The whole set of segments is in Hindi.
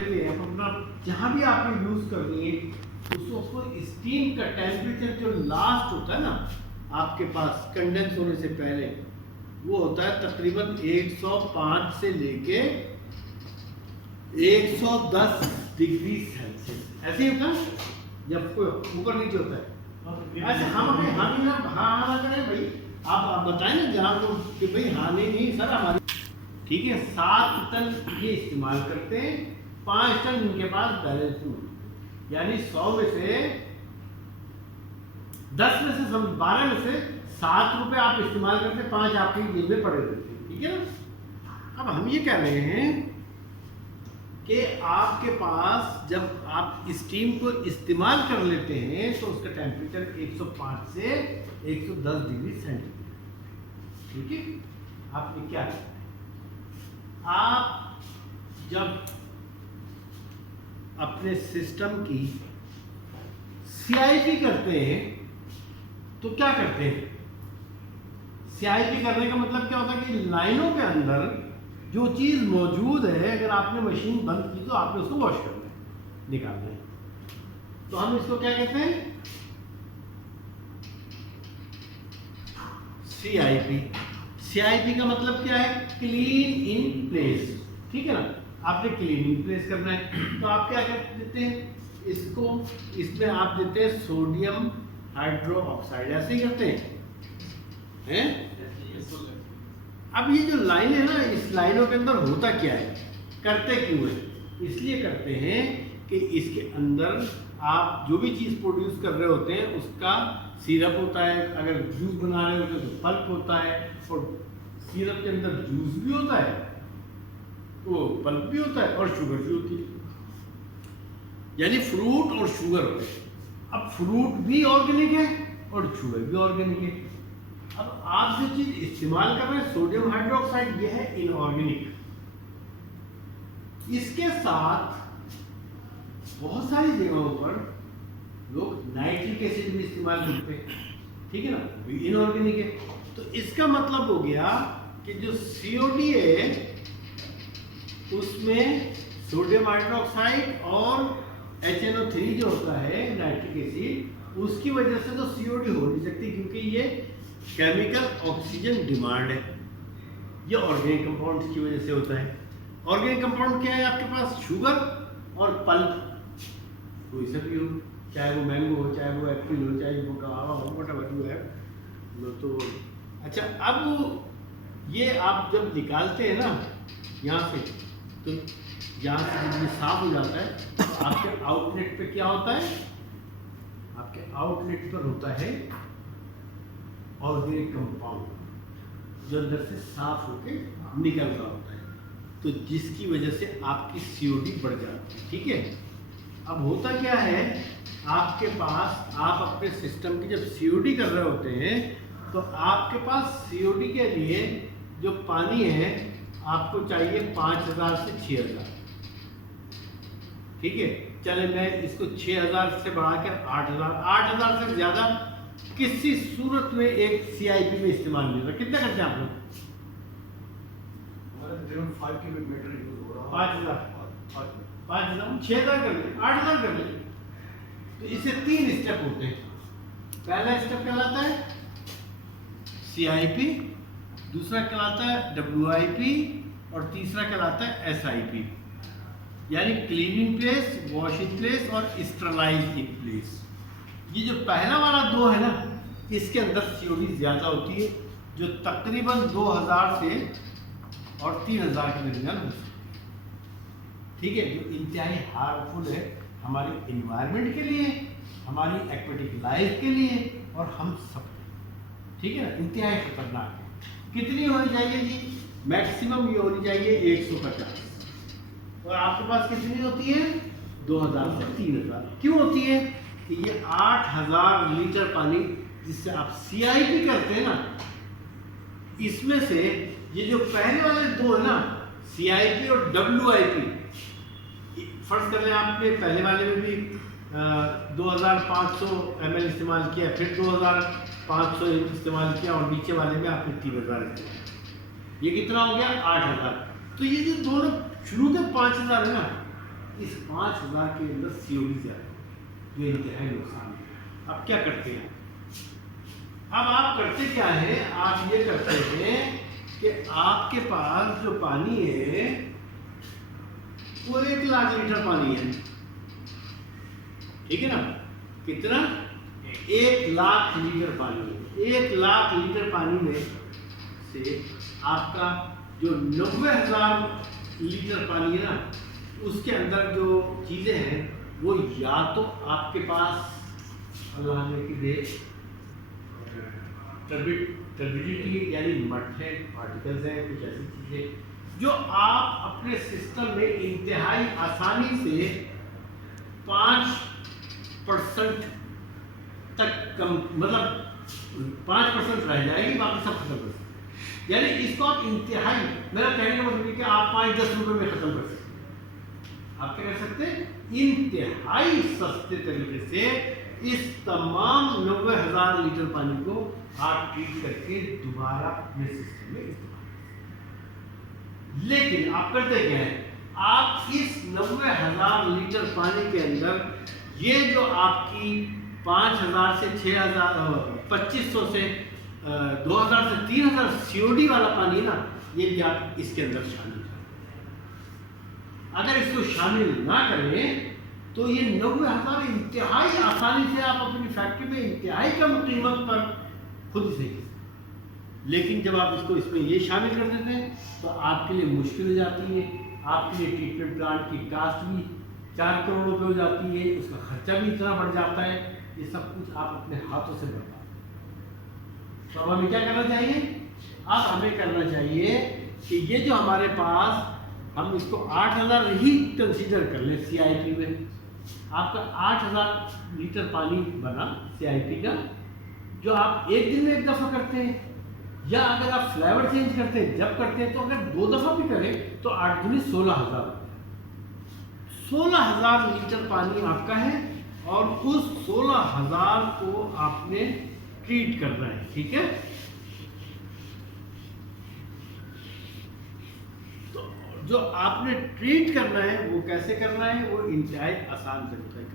अपना जहाँ भी आपने यूज करनी है उसको स्टीम का टेम्परेचर जो लास्ट होता है ना आपके पास कंडेंस होने से पहले, वो होता है तकरीबन 105 से लेके 110 डिग्री सेल्सियस। ऐसे ही होता है जब कोई ऊपर नीचे होता है। ऐसे हम हाँ करें भाई, आप बताएं ना जहाँ को कि भाई हाँ नहीं सर हमारी ठीक है 7 टन ये इस्तेमाल करते हैं, 5 टन इनके पास बैलेंस फूड, यानी 100 में से 10 में से 12 में से 7 रुपए आप इस्तेमाल करते, 5 आपकी जेब में पड़े रहते हैं। ठीक है ना। अब हम ये कह रहे हैं कि आपके पास जब आप स्टीम को इस्तेमाल कर लेते हैं तो उसका टेम्परेचर 105 से 110 डिग्री सेंटीग्रेड। ठीक है। आपने क्या किया, आप जब अपने सिस्टम की CIP करते हैं तो क्या करते हैं, CIP करने का मतलब क्या होता है कि लाइनों के अंदर जो चीज मौजूद है, अगर आपने मशीन बंद की तो आपने उसको वॉश करना है, निकालना है। तो हम इसको क्या कहते हैं, CIP। CIP का मतलब क्या है, क्लीन इन प्लेस। ठीक है ना। आपने क्लीन इन प्लेस करना है तो आप क्या कर देते हैं इसको, इसमें आप देते हैं सोडियम हाइड्रोक्साइड, ऐसे ही करते हैं। अब ये जो लाइन है ना, इस लाइनों के अंदर होता क्या है, करते क्यों है, इसलिए करते हैं कि इसके अंदर आप जो भी चीज़ प्रोड्यूस कर रहे होते हैं उसका सिरप होता है, अगर जूस बना रहे होते हैं तो पल्प होता है, और सिरप के अंदर जूस भी होता है, वो पल्प भी होता है, और शुगर भी होती है, यानी फ्रूट और शुगर होते हैं। अब फ्रूट भी ऑर्गेनिक है और शुगर भी ऑर्गेनिक है। अब आप जो चीज इस्तेमाल कर रहे हैं सोडियम हाइड्रोक्साइड, यह है इनऑर्गेनिक। इसके साथ बहुत सारी जगहों पर लोग नाइट्रिक एसिड भी इस्तेमाल करते हैं। ठीक है ना, भी इनऑर्गेनिक है। तो इसका मतलब हो गया कि जो COD है उसमें सोडियम हाइड्रोक्साइड और HNO3 जो होता है नाइट्रिक एसिड, उसकी वजह से तो COD हो नहीं सकती, क्योंकि ये केमिकल ऑक्सीजन डिमांड है, ये ऑर्गेनिक कंपाउंड्स की वजह से होता है। ऑर्गेनिक कंपाउंड क्या है आपके पास, शुगर और पल्प, कोई सा भी हो, चाहे वो मैंगो हो, चाहे वो एप्पल हो, चाहे वो गावा हो, वट है तो अच्छा। अब ये आप जब निकालते हैं ना यहाँ से, तो यहाँ से जब ये साफ हो जाता है तो आपके आउटलेट पे क्या होता है, आपके आउटलेट पर होता है ऑर्गेनिक कंपाउंड जो अंदर से साफ होके निकल रहा होता है, तो जिसकी वजह से आपकी COD बढ़ जाती है। ठीक है। अब होता क्या है, आपके पास आप अपने सिस्टम की जब COD कर रहे होते हैं तो आपके पास COD के लिए जो पानी है आपको चाहिए 5000 से 6000। ठीक है। चले मैं इसको 6000 से बढ़ाकर 8000 से ज्यादा किसी सूरत में एक CIP में इस्तेमाल नहीं होता। कितना करते हैं आप लोग, 5000 6000 कर ले, 8000 कर ले। तो इसे 3 स्टेप होते हैं। पहला स्टेप कहलाता है CIP, दूसरा कहलाता है WIP, और तीसरा कहलाता है SIP, यानी clean in place, wash in place और स्टरलाइज इन प्लेस। ये जो पहला वाला 2 है ना, इसके अंदर COD ज्यादा होती है, जो तकरीबन 2000 से और 3000 के दरमियान होती है। ठीक है। जो इंतहाई हार्मफुल है हमारी इन्वायरमेंट के लिए, हमारी एक्वेटिक लाइफ के लिए और हम सब। ठीक है ना, इंतहाई खतरनाक है। कितनी होनी चाहिए जी, मैक्सिमम ये होनी चाहिए 150, और आपके पास कितनी होती है 2000 से 3000। क्यों होती है कि ये 8000 लीटर पानी जिससे आप CIP करते हैं ना, इसमें से ये जो पहले वाले 2 है ना CIP और WIP, फर्ज कर लें आपने पहले वाले में भी 2500 ml इस्तेमाल किया, फिर 2500 इस्तेमाल किया, और नीचे वाले में आपने 3000 इस्तेमाल किया, ये कितना हो गया 8000। तो ये जो दोनों शुरू के 5000 है ना, इस 5000 के अंदर सीओडी से आए, जो इंतहाई नुकसान है। अब क्या करते हैं, अब आप करते क्या है, आप ये करते हैं कि आपके पास जो पानी है वो 1 लाख लीटर पानी है, ठीक है ना, कितना, 1 लाख लीटर पानी। 1 लाख लीटर पानी में से आपका जो 90,000 लीटर पानी है ना, उसके अंदर जो चीज़ें हैं वो या तो आपके पास अल्लाह ने की दे टर्बिडिटी यानी मट्ठे पार्टिकल्स हैं, कुछ ऐसी चीज़ें जो आप अपने सिस्टम में इंतहाई आसानी से 5% तक कम, मतलब 5% रह जाएगी, बाकी सब खत्म कर सकते। यानी इसको आप इंतहाई, मेरा कहने का मतलब कि आप 5-10 रुपए में खत्म कर सकते हैं। आप क्या कर सकते हैं, इंतहाई सस्ते तरीके से इस तमाम 90,000 लीटर पानी को आप ट्रीट करके दोबारा अपने सिस्टम में इस्तेमाल कर सकते। लेकिन आप करते क्या है, आप इस 90,000 लीटर पानी के अंदर ये जो आपकी 5,000 से 6,000, 2,500 से 2,000 से 3,000 सीओडी वाला पानी ना, ये भी आप इसके अंदर शामिल करें। अगर इसको शामिल ना करें तो ये 90,000 इंतहाई आसानी से आप अपनी फैक्ट्री में इंतहाई कम कीमत पर खुद से, लेकिन जब आप इसको इसमें ये शामिल कर देते हैं तो आपके लिए मुश्किल हो जाती है। आपके लिए ट्रीटमेंट प्लांट की कास्ट भी 4 करोड़ रुपए हो जाती है, उसका खर्चा भी इतना बढ़ जाता है। ये सब कुछ आप अपने हाथों से बर्बाद। तो अब हमें क्या करना चाहिए, अब हमें करना चाहिए कि ये जो हमारे पास, हम इसको 8,000 ही कंसीडर कर लें CIP में। आपका 8,000 लीटर पानी बना CIP का, जो आप एक दिन में एक दफ़ा करते हैं, या अगर आप फ्लेवर चेंज करते हैं जब करते हैं, तो अगर 2 दफ़ा भी करें तो 8 दूनी 16,000, 16,000 लीटर पानी आपका है और उस 16,000 को आपने ट्रीट करना है, ठीक है। तो जो आपने ट्रीट करना है वो कैसे करना है, वो इंतहाई आसान तरीका है।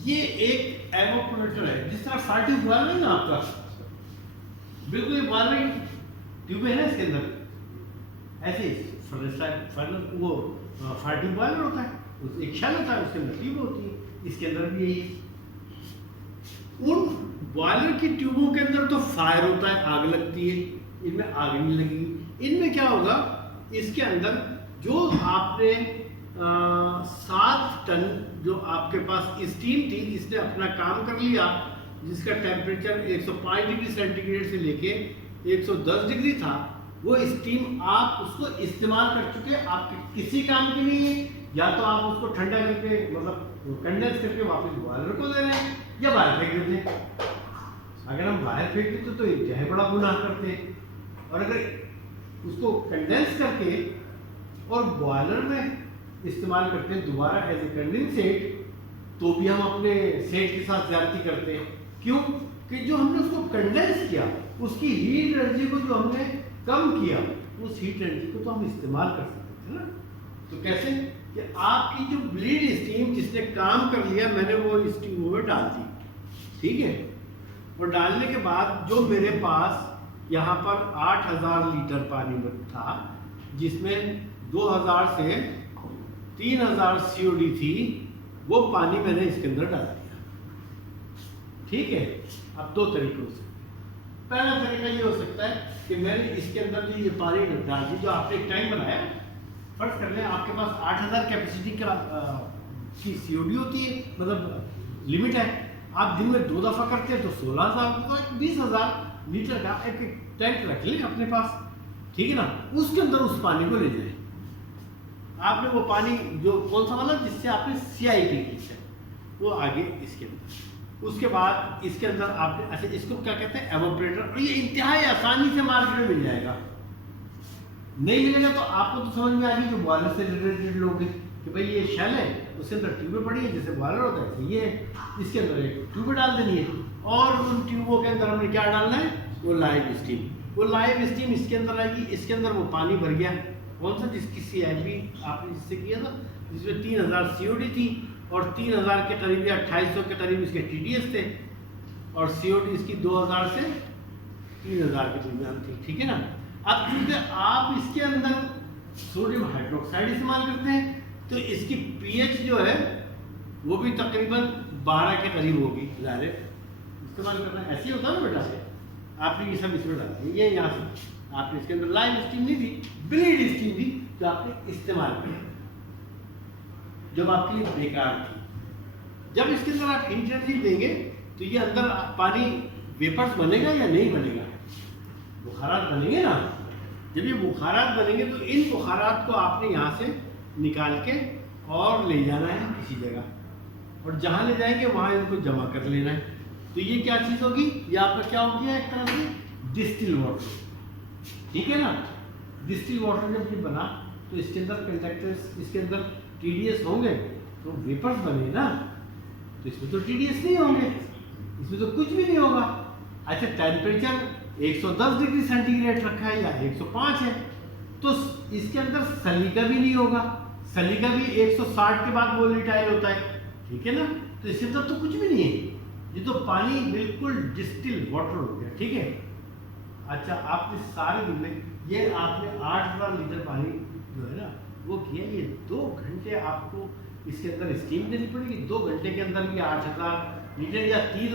ये एक एवोपोरेटर है, जिस तरह फायर ट्यूब बॉयलर है ना आपका, बिल्कुल ये बॉयलर ट्यूब है ना इसके अंदर, ऐसे फायर वो फायर ट्यूब बॉयलर होता है, उस एक शेल होता है, उसके अंदर ट्यूब होती है, इसके अंदर भी यही। उन बॉयलर की ट्यूबों के अंदर तो फायर होता है, आग लगती है, इनमें आग नहीं लगेगी। इनमें क्या होगा, इसके अंदर जो आपने 7 टन जो आपके पास स्टीम थी, इसने अपना काम कर लिया, जिसका टेम्परेचर 105 डिग्री सेंटीग्रेड से लेके 110 डिग्री था, वो स्टीम आप उसको इस्तेमाल कर चुके, आपके किसी काम की नहीं है। या तो आप उसको ठंडा करके, मतलब कंडेंस करके वापस बॉयलर को दे रहे हैं, या बाहर फेंक देते हैं। अगर हम बाहर फेंक देते तो यह बड़ा गुनाह करते हैं, और अगर उसको कंडेंस करके और बॉयलर में इस्तेमाल करते हैं दोबारा एज ए कंडेंसेट, तो भी हम अपने सेट के साथ ज्यादती करते हैं। क्यों कि जो हमने उसको कंडेंस किया, उसकी हीट एनर्जी को जो हमने कम किया, उस हीट एनर्जी को तो हम इस्तेमाल कर सकते थे ना। तो कैसे कि आपकी जो ब्लीड स्टीम जिसने काम कर लिया, मैंने वो स्टीम में डाल दी, ठीक है। और डालने के बाद जो मेरे पास यहाँ पर 8,000 लीटर पानी था, जिसमें 2,000 से 3,000 सीओडी थी, वो पानी मैंने इसके अंदर डाल दिया, ठीक है। अब 2 तरीके हो सकते हैं। पहला तरीका ये हो सकता है कि मैंने इसके अंदर जो ये पानी डाल दी, जो आपने एक टैंक बनाया, फर्ज कर लें आपके पास 8,000 कैपेसिटी का की सीओडी होती है, मतलब लिमिट है। आप दिन में 2 दफ़ा करते हैं तो 16,000, तो 20,000 लीटर का एक टैंक रख लें अपने पास, ठीक है ना। उसके अंदर उस पानी को ले जाए। आपने वो पानी जो कौन सा वाला जिससे आपने CIP की है, वो आगे इसके अंदर उसके बाद इसके अंदर आपने, अच्छा इसको क्या कहते हैं, एवोपरेटर, और ये इंतहाई आसानी से मार्केट में मिल जाएगा। नहीं मिलेगा तो आपको तो समझ में आ गई जो बॉयलर से रिलेटेड लोग हैं कि भाई ये शेल है, उसके अंदर ट्यूबें पड़ी है, जैसे बॉयलर होता है ऐसे ये है, इसके अंदर एक ट्यूबें डाल देनी है, और उन ट्यूबों के अंदर हमने क्या डालना है, वो लाइव स्टीम। वो लाइव स्टीम इसके अंदर आएगी, इसके अंदर वो पानी भर गया, कौन सा, जिसकी CIP आपने जिससे किया था, जिसमें 3000 COD थी, और 3000 के करीब या 2800 के करीब इसके TDS थे, और COD इसकी 2000 से 3000 के दरमियान थी, ठीक है ना। अब क्योंकि आप इसके अंदर सोडियम हाइड्रोक्साइड इस्तेमाल करते हैं, तो इसकी pH जो है वो भी तकरीबन 12 के करीब होगी। ज़ाहिर इस्तेमाल करना ऐसे ही होता है ना बेटा, आपने ये सब इसमें डाला है, ये यहाँ से आपने इसके अंदर लाइव स्टीम नहीं दी, ब्लीड स्टीम दी, जो आपने इस्तेमाल किया, जब आपके लिए बेकार थी। जब इसके अंदर आप हीट एनर्जी देंगे तो ये अंदर पानी वेपर्स बनेगा या नहीं बनेगा, बुखारात बनेंगे ना। जब ये बुखारात बनेंगे तो इन बुखारात को आपने यहाँ से निकाल के और ले जाना है किसी जगह, और जहाँ ले जाएंगे वहाँ इनको जमा कर लेना है। तो ये क्या चीज़ होगी, ये आपका क्या हो गया, एक तरह से डिस्टिल वाटर, ठीक है ना। डिस्टिल वाटर जब ये बना तो इसके अंदर कंडक्टर्स, इसके अंदर TDS होंगे तो वेपर्स बने ना, तो इसमें तो TDS नहीं होंगे, इसमें तो कुछ भी नहीं होगा। अच्छा टेम्परेचर 110 डिग्री सेंटीग्रेड रखा है या 105 है, तो इसके अंदर सलीका भी नहीं होगा, सलीका भी 160 के बाद वोलेटाइल होता है, ठीक है ना। तो इसके अंदर तो कुछ भी नहीं है, ये तो पानी बिल्कुल डिस्टिल वाटर हो गया, ठीक है। अच्छा आपने सारे दिन में ये आपने 8000 लीटर पानी जो है ना वो किया, ये 2 घंटे आपको इसके अंदर स्टीम देनी पड़ेगी। 2 घंटे के अंदर ये 8000 लीटर या 3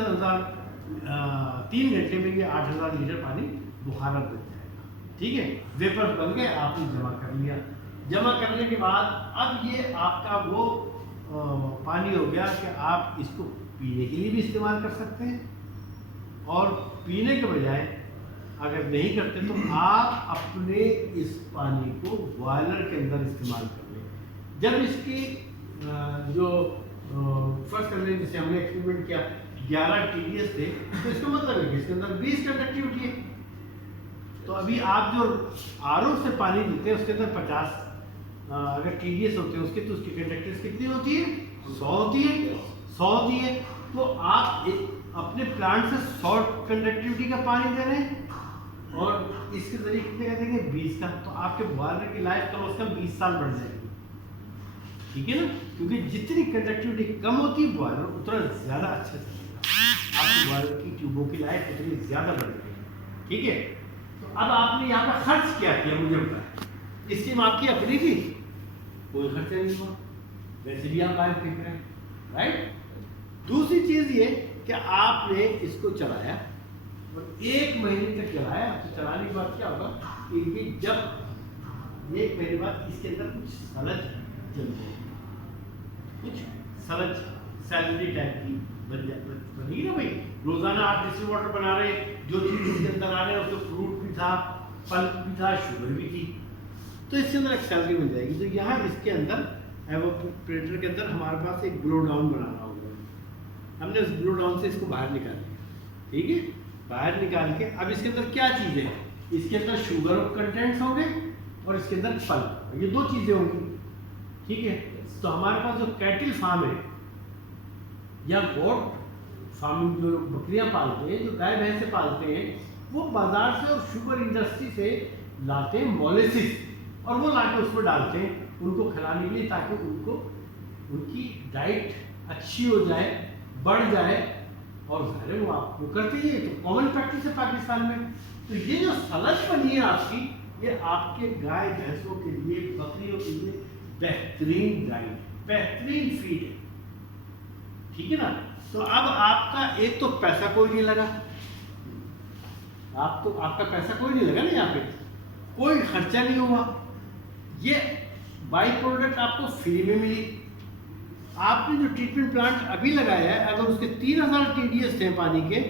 घंटे में ये 8000 लीटर पानी बुखारत बन जाएगा, ठीक है। वेपर बन गए, आपने जमा कर लिया। जमा करने के बाद अब ये आपका वो पानी हो गया कि आप इसको पीने के लिए भी इस्तेमाल कर सकते हैं, और पीने के बजाय अगर नहीं करते तो आप अपने इस पानी को बॉयलर के अंदर इस्तेमाल कर लें। जब इसकी जो फर्स्ट कर लें, जैसे हमने एक्सपेरिमेंट किया 11 TDS थे, तो इसका मतलब है कि इसके अंदर 20 कंडक्टिविटी है। तो अभी आप जो RO से पानी लेते हैं उसके अंदर 50 अगर TDS होते हैं उसके, तो उसकी कंडक्टिविटी कितनी होती है, 100 होती है, 100 होती है। तो आप अपने प्लांट से 100 कंडक्टिविटी का पानी दे रहे हैं, और इसके जरिए कितने का देंगे, 20 का। तो आपके बॉयलर की लाइफ कम से कम 20 साल बढ़ जाएगी, ठीक है ना। क्योंकि जितनी कंडक्टिविटी कम होती है बॉयलर उतना ज़्यादा अच्छा चलेगा, आपकी बॉयलर की ट्यूबों की लाइफ उतनी ज़्यादा बढ़ जाएगी, ठीक है। तो अब आपने यहाँ पर खर्च क्या किया मुझे बताया, स्कीम आपकी अपनी थी, कोई खर्चा नहीं हुआ, वैसे भी आप लाइफ देख रहे हैं, राइट। दूसरी चीज़ ये कि आपने इसको चलाया और 1 महीने तक चलाया, तो चलाने के बाद क्या होगा कि जब 1 महीने बाद इसके अंदर कुछ सलज जम जाएगी, कुछ सलज सैलरी टाइप की बनेगी ना भाई। रोजाना आप डिस्टिल वाटर बना रहे, जो चीज़ इसके अंदर आ रहे हैं उसमें फ्रूट भी था, पल्प भी था, शुगर भी थी, तो इसके अंदर एक सैलरी मिल जाएगी। तो यहाँ इसके अंदर एवोपरेटर के अंदर हमारे पास एक ब्लो डाउन बनाना होगा, हमने उस ब्लो डाउन से इसको बाहर निकाल लिया, ठीक है। बाहर निकाल के अब इसके अंदर क्या चीज़ें हैं, इसके अंदर शुगर कंटेंट्स होंगे और इसके अंदर पल्प, ये 2 चीज़ें होंगी, ठीक है। तो हमारे पास जो कैटल फार्म है या गोट फार्मिंग, जो बकरियां पालते हैं, जो गाय भैंसे पालते हैं, वो बाजार से और शुगर इंडस्ट्री से लाते हैं मोलेसिस, और वो लाके उसमें डालते हैं उनको खिलाने के लिए, ताकि उनको उनकी डाइट अच्छी हो जाए, बढ़ जाए, और ज़ाहिर वो आपको करते ही है, तो कॉमन प्रैक्टिस है पाकिस्तान में। तो ये जो सलज बनी है आपकी, ये आपके गाय भैंसों के लिए, बकरियों के लिए बेहतरीन डाइट, बेहतरीन फीड है, ठीक है ना। तो अब आपका एक तो पैसा कोई नहीं लगा, आपका पैसा कोई नहीं लगा ना, यहाँ पे कोई खर्चा नहीं हुआ, ये बाई प्रोडक्ट आपको फ्री में मिली। आपने जो ट्रीटमेंट प्लांट अभी लगाया है, अगर उसके 3000 TDS थे पानी के,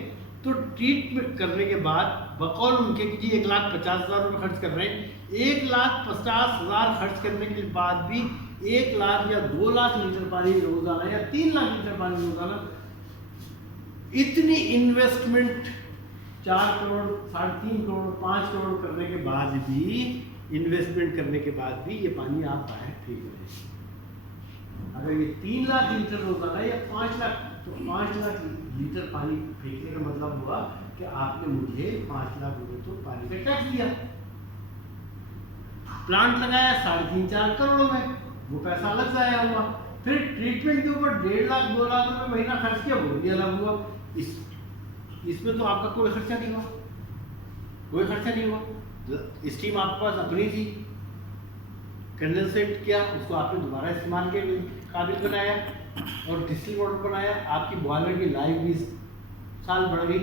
तो ट्रीटमेंट करने के बाद बकौल उनके कि जी 1,50,000 रुपये खर्च कर रहे हैं, 1,50,000 खर्च करने के बाद भी 1 लाख या 2 लाख लीटर पानी रोजाना या 3 लाख लीटर पानी रोजाना इतनी इन्वेस्टमेंट 4 करोड़ 3.5 करोड़ 5 करोड़ करने के बाद भी, इन्वेस्टमेंट करने के बाद भी ये पानी आप बाहर फेंक रहे हैं। अगर ये 3 लाख लीटर होता है या 5 लाख, तो 5 लाख लीटर पानी फेंकने का मतलब हुआ कि आपने मुझे 5 लाख रुपए तो पानी का टैक्स दिया। प्लांट लगाया 3.5-4 करोड़ में, वो पैसा अलग जाया हुआ। फिर ट्रीटमेंट के ऊपर 1.5 लाख 2 लाख रुपए महीना खर्च किया, वो भी अलग हुआ। इसमें तो आपका कोई खर्चा नहीं हुआ, कोई खर्चा नहीं हुआ। स्टीम आपके पास अपनी थी, कंडेंसेट किया, उसको आपने दोबारा इस्तेमाल के काबिल बनाया और डिस्टिल वाटर बनाया। आपकी बॉयलर की लाइफ 20 साल बढ़ गई,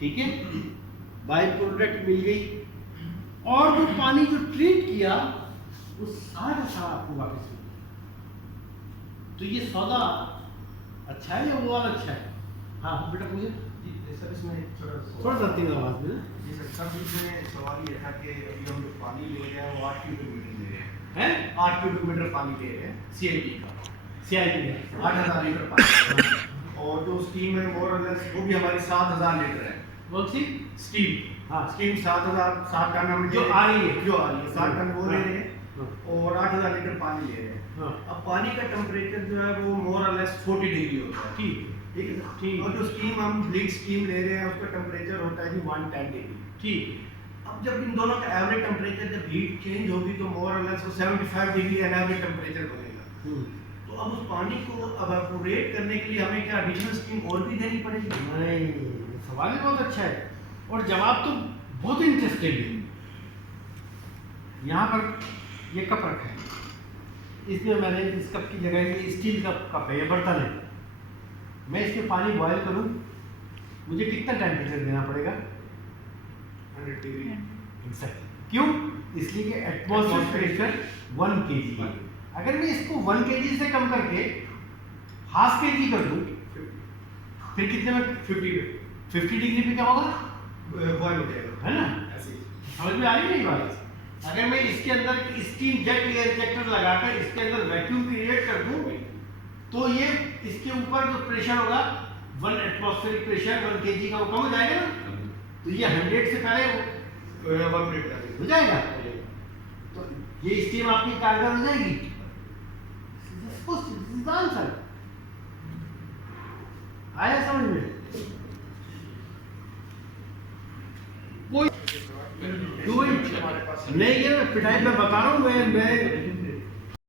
ठीक है, बाई प्रोडक्ट मिल गई, और वो पानी जो ट्रीट किया वो सारा सारा आपको वापस मिल गया। तो ये सौदा अच्छा है या वो वाला अच्छा है? हाँ बेटा मुझे सर इसमें थोड़ा सा तीन आवाज में जी सर इसमें सवाल ये था कि अभी हम जो पानी ले रहे हैं वो 8 क्यूबिक मीटर ले रहे हैं, 8 क्यूबिक मीटर पानी ले रहे हैं CIP का, 8,000 लीटर पानी, और जो स्टीम है मोर और लेस वो भी हमारी 7,000 लीटर है। वो स्टीम, हाँ स्टीम 7 टन हम जो आ रही है 7 टन वो ले रहे हैं और 8,000 लीटर पानी ले रहे हैं। अब पानी का टेम्परेचर जो है वो मोर और लेस 40 डिग्री होता है, ठीक है ठीक। और जो स्टीम हम ब्लीड स्टीम ले रहे हैं उसका टेम्परेचर होता है जी 110 डिग्री, ठीक। अब जब इन दोनों का एवरेज टेम्परेचर जब हीट चेंज होगी तो मोर और लेस 75 डिग्री एवरेज टेम्परेचर बनेगा। तो अब उस पानी को इवेपोरेट करने के लिए हमें क्या एडिशनल स्टीम और भी देनी पड़ेगी? नहीं, सवाल ही बहुत अच्छा है और जवाब तो बहुत इंटरेस्टिंग है। यहाँ पर ये कप रखा है, इसमें मैंने इस कप की जगह ये स्टील का कप है, ये बर्तन है। मैं इसमें पानी बॉयल करूँ, मुझे कितना टेम्परेचर देना पड़ेगा? 100 डिग्री। एग्जैक्टली। क्यों? इसलिए कि एटमॉस्फेरिक प्रेशर 1 kg है। अगर मैं इसको 1 kg से कम करके 0.5 kg कर दूँ, फिर कितने में? 50 डिग्री पे क्या होगा? बॉयल हो जाएगा, है ना? ऐसे ही। समझ में आ रही नहीं बात? अगर मैं इसके अंदर स्टीम जेट एयर इंजेक्टर लगाकर इसके अंदर वैक्यूम क्रिएट कर दूं, तो ये इसके ऊपर जो प्रेशर होगा 1 एटमॉस्फेरिक प्रेशर 1 kg का, वो कम हो जाएगा ना। तो ये 100 से पहले इवेपोरेट हो जाएगा, तो ये स्टीम आपकी कारगर हो जाएगी। आंसर आया समझ में? कोई नहीं, ये पिटाई मैं बता रहा हूँ, मैं